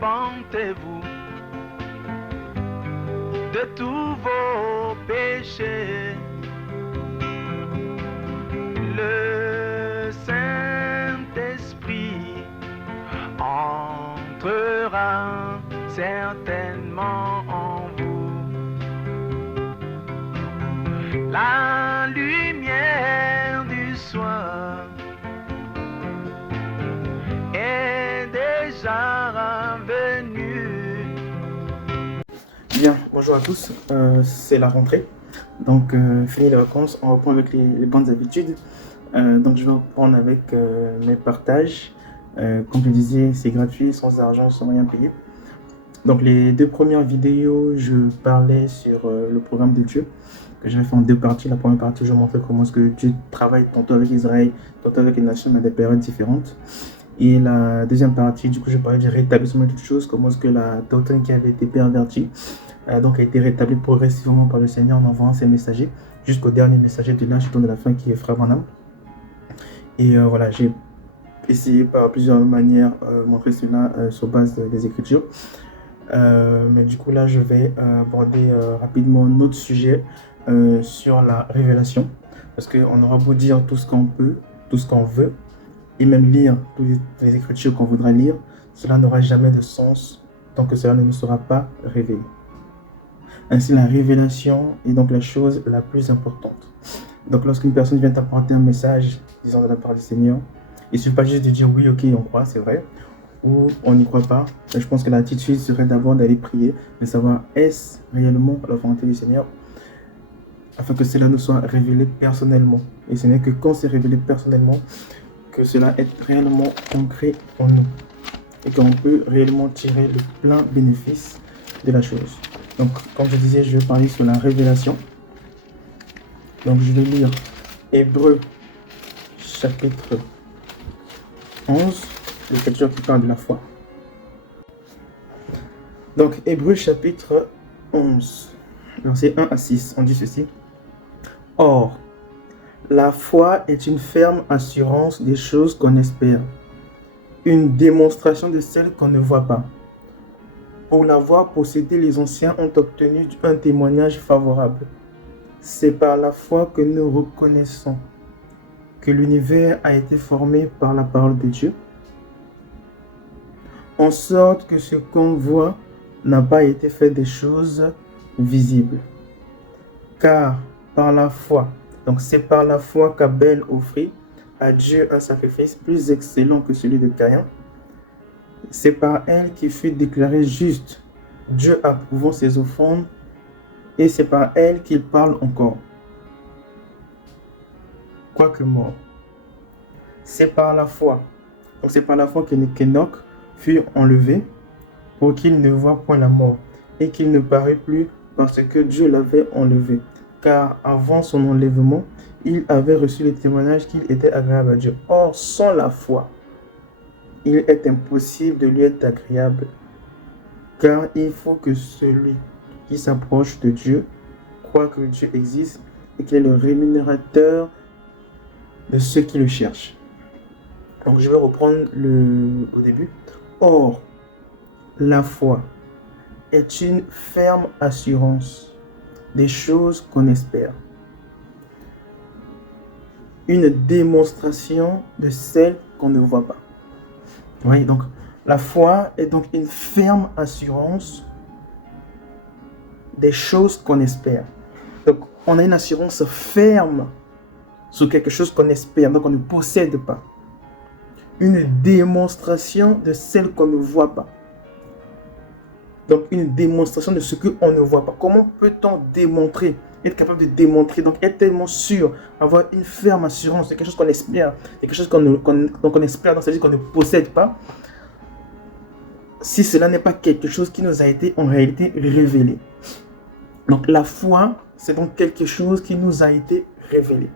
repentez-vous de tous vos péchés. Le Saint-Esprit entrera certainement en vous. La lumière du soir est déjà revenue. Bien, bonjour à tous, c'est la rentrée, donc fini les vacances, on reprend avec les bonnes habitudes. Donc je vais reprendre avec mes partages. Comme je disais, c'est gratuit, sans argent, sans rien payer. Donc les deux premières vidéos, je parlais sur le programme de Dieu, que j'avais fait en deux parties. La première partie, je montrais comment est-ce que Dieu travaille tantôt avec Israël, tantôt avec les nations, mais à des périodes différentes. Et la deuxième partie, du coup, je parlais du rétablissement de toutes choses, comment est-ce que la doctrine qui avait été pervertie donc a été rétablie progressivement par le Seigneur en envoyant ses messagers, jusqu'au dernier messager de l'âge de la fin qui est Frère Branham. Et voilà, j'ai essayé par plusieurs manières montrer cela sur base des Écritures. Mais du coup là je vais aborder rapidement un autre sujet sur la révélation, parce qu'on aura beau dire tout ce qu'on peut, tout ce qu'on veut, et même lire toutes les écritures qu'on voudra lire, cela n'aura jamais de sens tant que cela ne nous sera pas révélé. Ainsi la révélation est donc la chose la plus importante. Donc lorsqu'une personne vient t'apporter un message disant de la part du Seigneur, il ne suffit pas juste de dire oui, ok, on croit, c'est vrai, ou on n'y croit pas. Mais je pense que l'attitude serait d'abord d'aller prier, de savoir est-ce réellement la volonté du Seigneur, afin que cela nous soit révélé personnellement. Et ce n'est que quand c'est révélé personnellement que cela est réellement concret en nous et qu'on peut réellement tirer le plein bénéfice de la chose. Donc comme je disais, je vais parler sur la révélation. Donc je vais lire Hébreux chapitre 11, l'écriture qui parle de la foi. Donc Hébreux chapitre 11, versets 1 à 6, on dit ceci. Or, la foi est une ferme assurance des choses qu'on espère, une démonstration de celles qu'on ne voit pas. Pour l'avoir possédée, les anciens ont obtenu un témoignage favorable. C'est par la foi que nous reconnaissons que l'univers a été formé par la parole de Dieu, en sorte que ce qu'on voit n'a pas été fait des choses visibles. Car par la foi, donc c'est par la foi qu'Abel offrit à Dieu un sacrifice plus excellent que celui de Caïn. C'est par elle qu'il fut déclaré juste, Dieu approuvant ses offrandes, et c'est par elle qu'il parle encore, quoique mort. C'est par la foi. Donc c'est par la foi qu'Enoch fut enlevé pour qu'il ne voie point la mort et qu'il ne parut plus parce que Dieu l'avait enlevé. Car avant son enlèvement, il avait reçu le témoignage qu'il était agréable à Dieu. Or, sans la foi, il est impossible de lui être agréable. Car il faut que celui qui s'approche de Dieu croit que Dieu existe et qu'il est le rémunérateur de ceux qui le cherchent. Donc je vais reprendre au début. Or, la foi est une ferme assurance des choses qu'on espère, une démonstration de celles qu'on ne voit pas. Vous voyez, donc la foi est donc une ferme assurance des choses qu'on espère. Donc on a une assurance ferme sur quelque chose qu'on espère, donc on ne possède pas. Une démonstration de celle qu'on ne voit pas. Donc une démonstration de ce qu'on ne voit pas. Comment peut-on démontrer, être capable de démontrer, donc être tellement sûr, avoir une ferme assurance de quelque chose qu'on espère, quelque chose qu'on espère, donc c'est-à-dire qu'on ne possède pas, si cela n'est pas quelque chose qui nous a été en réalité révélé. Donc la foi, c'est donc quelque chose qui nous a été révélé.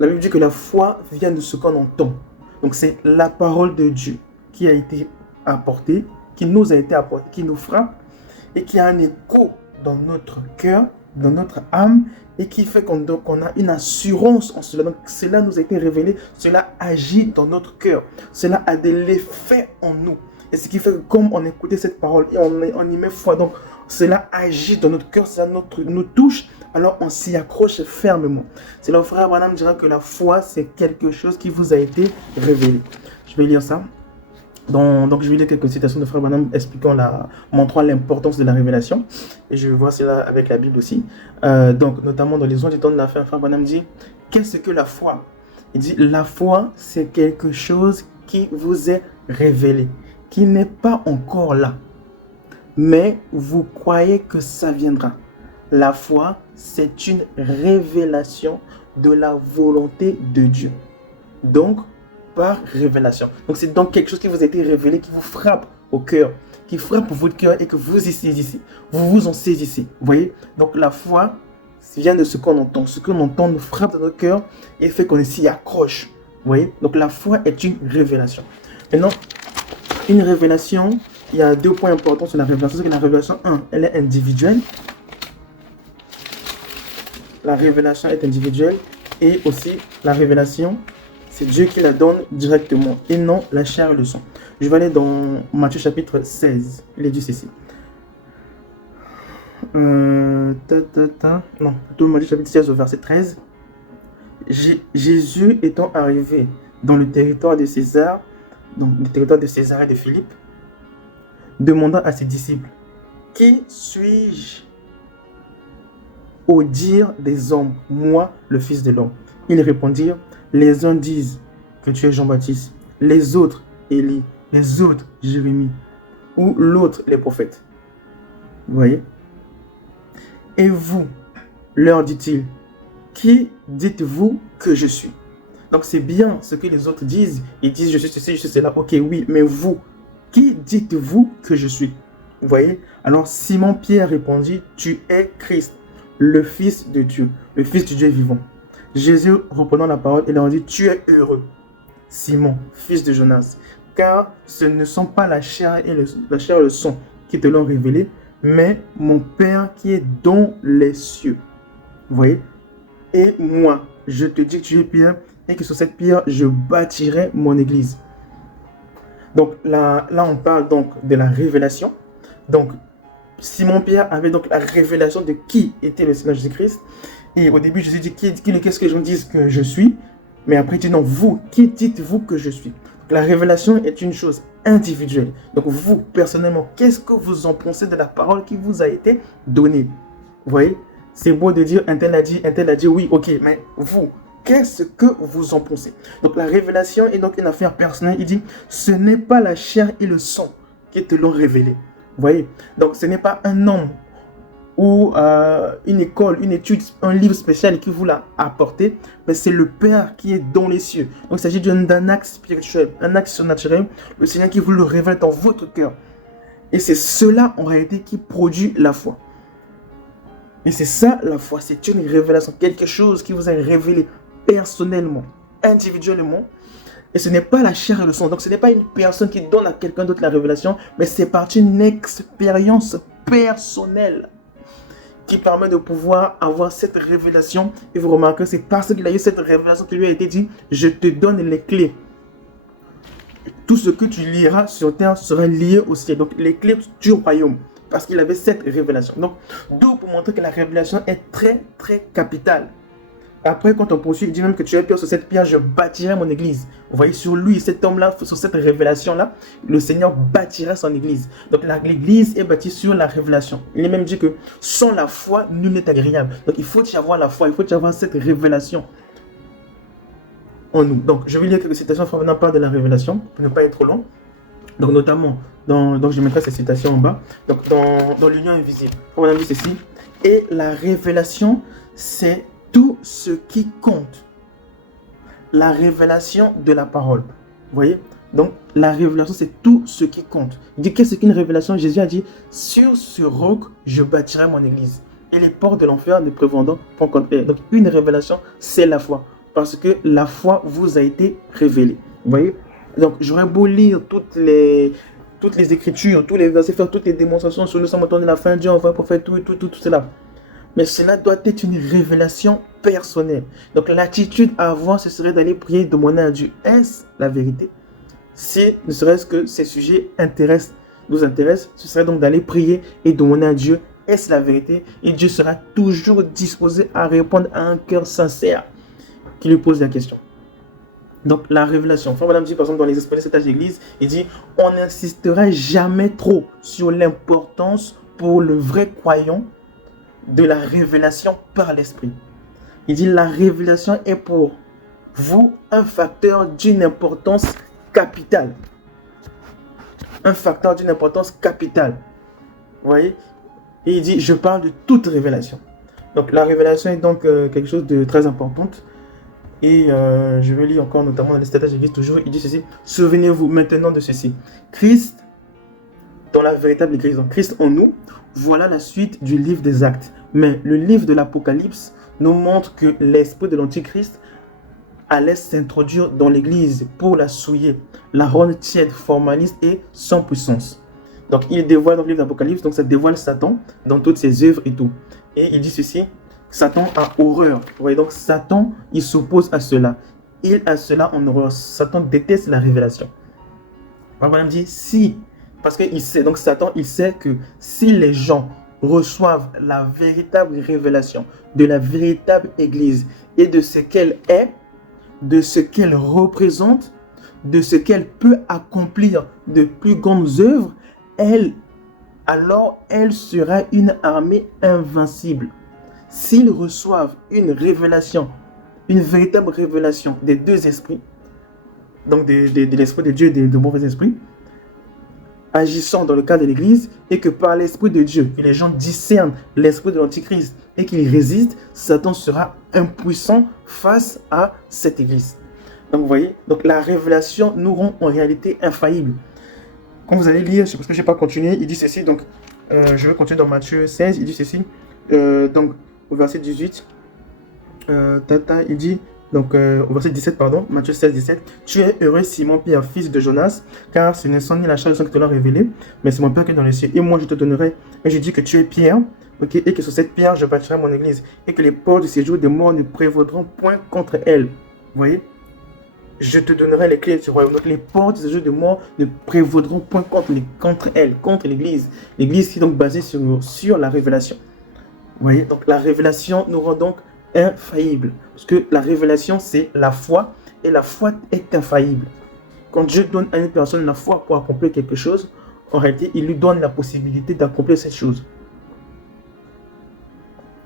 La Bible dit que la foi vient de ce qu'on entend. Donc c'est la parole de Dieu qui a été apportée, qui nous a été apportée, qui nous frappe et qui a un écho dans notre cœur, dans notre âme et qui fait qu'on a une assurance en cela. Donc cela nous a été révélé, cela agit dans notre cœur, cela a de l'effet en nous. Et ce qui fait que comme on écoutait cette parole et on y met foi, donc cela agit dans notre cœur, cela nous touche, alors on s'y accroche fermement. C'est là où frère Branham dira que la foi, c'est quelque chose qui vous a été révélé. Je vais lire ça. Donc je vais lire quelques citations de frère Branham montrant l'importance de la révélation. Et je vais voir cela avec la Bible aussi. Donc notamment dans les ondes du temps de la fin, frère Branham dit, qu'est-ce que la foi? Il dit, la foi, c'est quelque chose qui vous est révélé, qui n'est pas encore là. Mais vous croyez que ça viendra. La foi, c'est une révélation de la volonté de Dieu. Donc, par révélation. Donc, c'est donc quelque chose qui vous a été révélé, qui vous frappe au cœur, qui frappe votre cœur et que vous y saisissez. Vous vous en saisissez. Vous voyez? Donc, la foi vient de ce qu'on entend. Ce qu'on entend nous frappe dans notre cœur et fait qu'on s'y accroche. Vous voyez? Donc, la foi est une révélation. Maintenant, une révélation, il y a 2 points importants sur la révélation. C'est que la révélation, 1, elle est individuelle. La révélation est individuelle. Et aussi, la révélation, c'est Dieu qui la donne directement et non la chair et le sang. Je vais aller dans Matthieu chapitre 16. Il est dit ceci. Non, plutôt Matthieu chapitre 16 au verset 13. Jésus étant arrivé dans le territoire de César, donc le territoire de César et de Philippe, demanda à ses disciples, qui suis-je au dire des hommes, moi, le Fils de l'homme? Ils répondirent, les uns disent que tu es Jean-Baptiste, les autres Élie, les autres Jérémie, ou l'autre les prophètes. Vous voyez? Et vous, leur dit-il, qui dites-vous que je suis? Donc c'est bien ce que les autres disent. Ils disent je suis ceci, je suis cela. Ok, oui, mais vous, qui dites-vous que je suis? Vous voyez? Alors Simon Pierre répondit, tu es Christ, le Fils de Dieu, le Fils du Dieu vivant. Jésus, reprenant la parole, il leur dit, tu es heureux, Simon, fils de Jonas, car ce ne sont pas la chair et le sang qui te l'ont révélé, mais mon Père qui est dans les cieux. Vous voyez? Et moi, je te dis que tu es Pierre, et que sur cette pierre, je bâtirai mon église. Donc là on parle donc de la révélation. Donc, Simon Pierre avait donc la révélation de qui était le Seigneur Jésus-Christ. Et au début, Jésus dit, qu'est-ce que je dis que je suis? Mais après, il dit, non, vous, qui dites-vous que je suis? Donc, la révélation est une chose individuelle. Donc, vous, personnellement, qu'est-ce que vous en pensez de la parole qui vous a été donnée? Vous voyez? C'est beau de dire, un tel a dit, oui, ok, mais vous, qu'est-ce que vous en pensez? Donc, la révélation est donc une affaire personnelle. Il dit, ce n'est pas la chair et le sang qui te l'ont révélé. Vous voyez? Donc, ce n'est pas un homme ou une école, une étude, un livre spécial qui vous l'a apporté, mais c'est le Père qui est dans les cieux. Donc, il s'agit d'un acte spirituel, un acte surnaturel, le Seigneur qui vous le révèle dans votre cœur. Et c'est cela, en réalité, qui produit la foi. Et c'est ça, la foi, c'est une révélation, quelque chose qui vous est révélé personnellement, individuellement. Et ce n'est pas la chair et le sang. Donc, ce n'est pas une personne qui donne à quelqu'un d'autre la révélation, mais c'est parti d'une expérience personnelle qui permet de pouvoir avoir cette révélation. Et vous remarquez, c'est parce qu'il a eu cette révélation qui lui a été dit, je te donne les clés. Tout ce que tu liras sur terre sera lié au ciel. Donc, les clés du royaume. Parce qu'il avait cette révélation. Donc, d'où pour montrer que la révélation est très, très capitale. Après, quand on poursuit, il dit même que tu es Pierre, sur cette pierre, je bâtirai mon église. Vous voyez, sur lui, cet homme-là, sur cette révélation-là, le Seigneur bâtira son église. Donc, l'église est bâtie sur la révélation. Il est même dit que sans la foi, nul n'est agréable. Donc, il faut y avoir la foi, il faut y avoir cette révélation en nous. Donc, je vais lire quelques citations en parlant de la révélation, pour ne pas être trop long. Donc, notamment, donc je mettrai ces citations en bas. Donc, dans l'union invisible, on a vu ceci. Et la révélation, c'est tout ce qui compte. La révélation de la parole. Vous voyez? Donc, la révélation, c'est tout ce qui compte. Il dit, qu'est-ce qu'une révélation? Jésus a dit, sur ce roc, je bâtirai mon église. Et les portes de l'enfer ne prévaudront pas contre elle. Donc, une révélation, c'est la foi. Parce que la foi vous a été révélée. Vous voyez? Donc, j'aurais beau lire toutes les écritures, tous les versets, faire toutes les démonstrations sur le sang de la fin, Dieu envoie un prophète, tout cela. Mais cela doit être une révélation personnelle. Donc l'attitude à avoir, ce serait d'aller prier, demander à Dieu, est-ce la vérité? Si ne serait-ce que ces sujets nous intéressent, ce serait donc d'aller prier et demander à Dieu, est-ce la vérité? Et Dieu sera toujours disposé à répondre à un cœur sincère qui lui pose la question. Donc la révélation. Frère Madame dit par exemple dans les esprits de cette âge d'église, il dit on n'insistera jamais trop sur l'importance pour le vrai croyant de la révélation par l'esprit. Il dit la révélation est pour vous un facteur d'une importance capitale. Un facteur d'une importance capitale. Vous voyez? Et il dit je parle de toute révélation. Donc la révélation est donc quelque chose de très important. Et je vais lire encore notamment dans les statuts de l'Église toujours, il dit ceci, souvenez-vous maintenant de ceci, Christ dans la véritable Église, donc Christ en nous, voilà la suite du livre des Actes. Mais le livre de l'Apocalypse nous montre que l'esprit de l'Antichrist allait s'introduire dans l'Église pour la souiller, la rendre tiède, formaliste et sans puissance. Donc il dévoile dans le livre d'Apocalypse, donc ça dévoile Satan dans toutes ses œuvres et tout. Et il dit ceci, Satan a horreur. Vous voyez, donc Satan, il s'oppose à cela. Il a cela en horreur. Satan déteste la révélation. On va dire si, parce qu'il sait, donc Satan, il sait que si les gens reçoivent la véritable révélation de la véritable Église et de ce qu'elle est, de ce qu'elle représente, de ce qu'elle peut accomplir de plus grandes œuvres, alors elle sera une armée invincible. S'ils reçoivent une révélation, une véritable révélation des deux esprits, donc de l'esprit de Dieu et de mauvais esprits, agissant dans le cas de l'Église, et que par l'esprit de Dieu, que les gens discernent l'esprit de l'Antichrist et qu'ils résistent, Satan sera impuissant face à cette Église. Donc vous voyez, donc la révélation nous rend en réalité infaillibles. Quand vous allez lire, parce que je n'ai pas continué, il dit ceci, donc je vais continuer dans Matthieu 16, il dit ceci, donc au verset 18, il dit, donc au verset 17, pardon, Matthieu 16, 17, tu es heureux Simon Pierre, fils de Jonas, car ce n'est sans ni la chair qui te l'a révélé, mais c'est mon Père qui est dans les cieux, et moi je te donnerai, et je dis que tu es Pierre, okay, et que sur cette pierre je bâtirai mon église, et que les portes du séjour des morts ne prévaudront point contre elle. Vous voyez? Je te donnerai les clés du royaume. Donc les portes du séjour des morts ne prévaudront point contre elle, contre l'église. L'église qui est donc basée sur la révélation. Vous voyez, donc la révélation nous rend donc infaillibles. Parce que la révélation, c'est la foi. Et la foi est infaillible. Quand Dieu donne à une personne la foi pour accomplir quelque chose, en réalité, il lui donne la possibilité d'accomplir cette chose.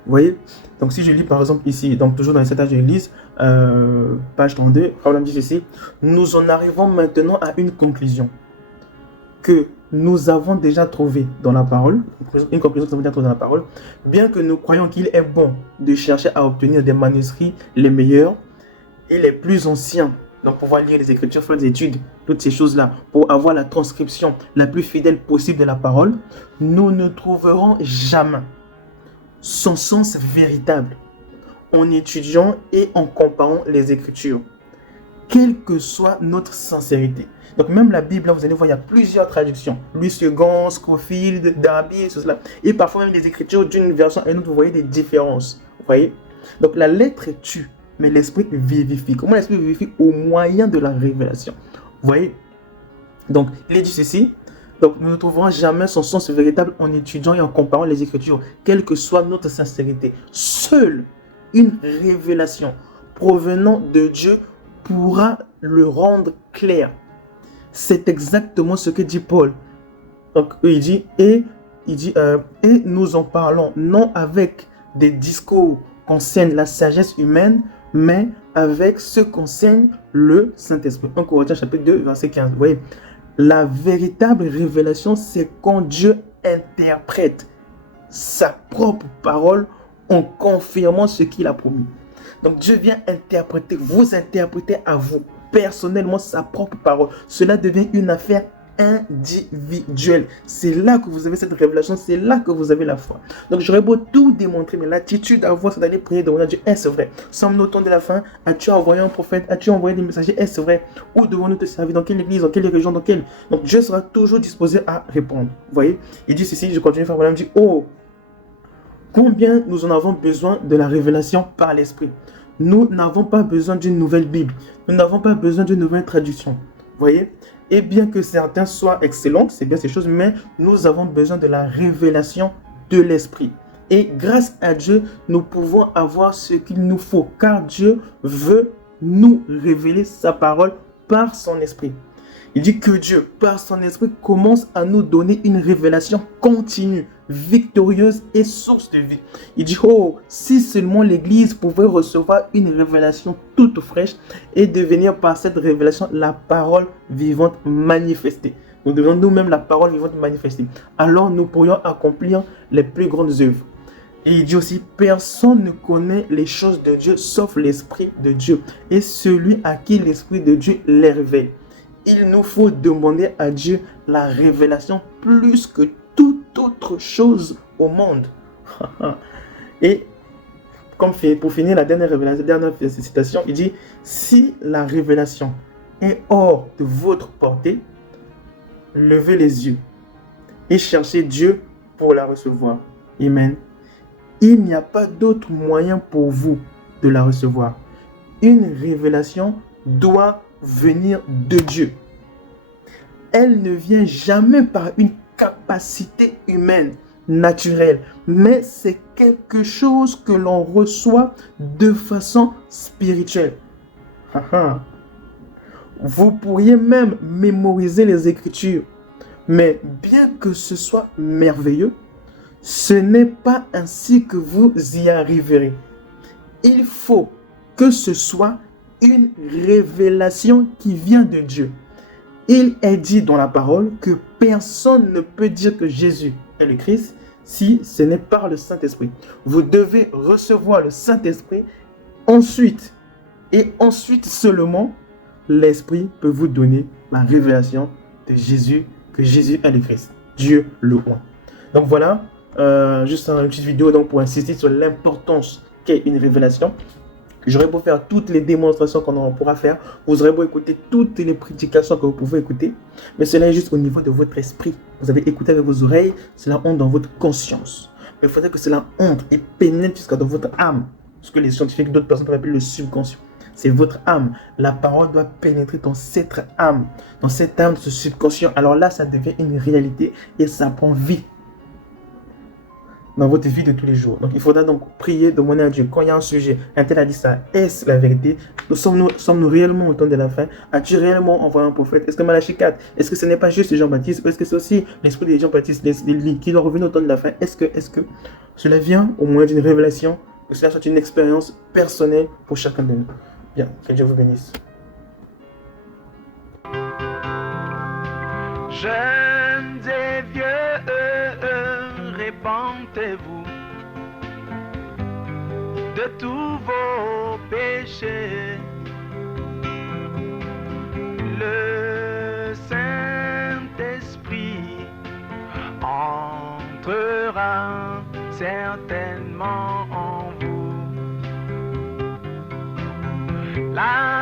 Vous voyez? Donc si je lis par exemple ici, donc toujours dans les statuts de l'Église, page 32, Paul dit ceci, nous en arrivons maintenant à une conclusion que nous avons déjà trouvée dans la parole, une conclusion que nous avons déjà trouvée dans la parole, bien que nous croyons qu'il est bon de chercher à obtenir des manuscrits les meilleurs et les plus anciens, donc pouvoir lire les Écritures, faire des études, toutes ces choses-là, pour avoir la transcription la plus fidèle possible de la parole, nous ne trouverons jamais son sens véritable en étudiant et en comparant les Écritures, quelle que soit notre sincérité. Donc même la Bible, là, vous allez voir, il y a plusieurs traductions. Louis II, Scofield, Darby, cela. Et parfois même les Écritures d'une version à une autre, vous voyez des différences. Vous voyez? Donc la lettre tue, mais l'esprit vivifie. Comment l'esprit vivifie? Au moyen de la révélation. Vous voyez? Donc il est dit ceci. Donc nous ne trouverons jamais son sens véritable en étudiant et en comparant les Écritures, quelle que soit notre sincérité. Seule une révélation provenant de Dieu pourra le rendre clair. C'est exactement ce que dit Paul. Donc il dit, et nous en parlons non avec des discours concernant la sagesse humaine, mais avec ce qu'enseigne le Saint-Esprit. 1 Corinthiens chapitre 2, verset 15. Vous voyez, la véritable révélation, c'est quand Dieu interprète sa propre parole en confirmant ce qu'il a promis. Donc Dieu vient interpréter, vous interprétez à vous personnellement sa propre parole. Cela devient une affaire individuelle. C'est là que vous avez cette révélation, c'est là que vous avez la foi. Donc j'aurais beau tout démontrer, mais l'attitude à avoir, c'est d'aller prier devant Dieu. Est-ce vrai? Sommes-nous au temps de la fin? As-tu envoyé un prophète? As-tu envoyé des messagers? Est-ce vrai? Où devons-nous te servir? Dans quelle église? Dans quelle région? Donc Dieu sera toujours disposé à répondre. Vous voyez? Il dit ceci, je continue à faire voilà, il me dit, oh, combien nous en avons besoin de la révélation par l'Esprit. Nous n'avons pas besoin d'une nouvelle Bible. Nous n'avons pas besoin d'une nouvelle traduction. Vous voyez? Et bien que certains soient excellents, c'est bien ces choses, mais nous avons besoin de la révélation de l'Esprit. Et grâce à Dieu, nous pouvons avoir ce qu'il nous faut, car Dieu veut nous révéler sa parole par son Esprit. Il dit que Dieu, par son Esprit, commence à nous donner une révélation continue, victorieuse et source de vie. Il dit, oh, si seulement l'Église pouvait recevoir une révélation toute fraîche et devenir par cette révélation la parole vivante manifestée. Nous devons nous-mêmes la parole vivante manifestée. Alors nous pourrions accomplir les plus grandes œuvres. Et il dit aussi, personne ne connaît les choses de Dieu sauf l'Esprit de Dieu et celui à qui l'Esprit de Dieu les révèle. Il nous faut demander à Dieu la révélation plus que toute autre chose au monde. Et comme pour finir la dernière révélation, la dernière citation, il dit, si la révélation est hors de votre portée, levez les yeux et cherchez Dieu pour la recevoir. Amen. Il n'y a pas d'autre moyen pour vous de la recevoir. Une révélation doit venir de Dieu. Elle ne vient jamais par une capacité humaine, naturelle, mais c'est quelque chose que l'on reçoit de façon spirituelle. Vous pourriez même mémoriser les Écritures, mais bien que ce soit merveilleux, ce n'est pas ainsi que vous y arriverez. Il faut que ce soit une révélation qui vient de Dieu. Il est dit dans la parole que personne ne peut dire que Jésus est le Christ si ce n'est par le Saint-Esprit. Vous devez recevoir le Saint-Esprit ensuite. Et ensuite seulement, l'Esprit peut vous donner la révélation de Jésus, que Jésus est le Christ. Dieu le oint. Donc voilà, juste une petite vidéo donc, pour insister sur l'importance qu'est une révélation. J'aurais beau faire toutes les démonstrations qu'on pourra faire, vous aurez beau écouter toutes les prédications que vous pouvez écouter, mais cela est juste au niveau de votre esprit. Vous avez écouté avec vos oreilles, cela entre dans votre conscience. Mais il faudrait que cela entre et pénètre jusqu'à dans votre âme. Ce que les scientifiques, d'autres personnes appellent le subconscient. C'est votre âme. La parole doit pénétrer dans cette âme, dans ce subconscient. Alors là, ça devient une réalité et ça prend vie dans votre vie de tous les jours. Donc, il faudra donc prier, demander à Dieu. Quand il y a un sujet, un tel a dit ça, est-ce la vérité? Sommes-nous réellement au temps de la fin? As-tu réellement envoyé un prophète? Est-ce que Malachie 4, est-ce que ce n'est pas juste Jean-Baptiste? Est-ce que c'est aussi l'esprit de Jean-Baptiste qui doit revenir au temps de la fin? Est-ce que cela vient au moins d'une révélation? Que cela soit une expérience personnelle pour chacun de nous? Bien, que Dieu vous bénisse. Jeunes et vieux, répentez-vous de tous vos péchés. Le Saint-Esprit entrera certainement en vous. La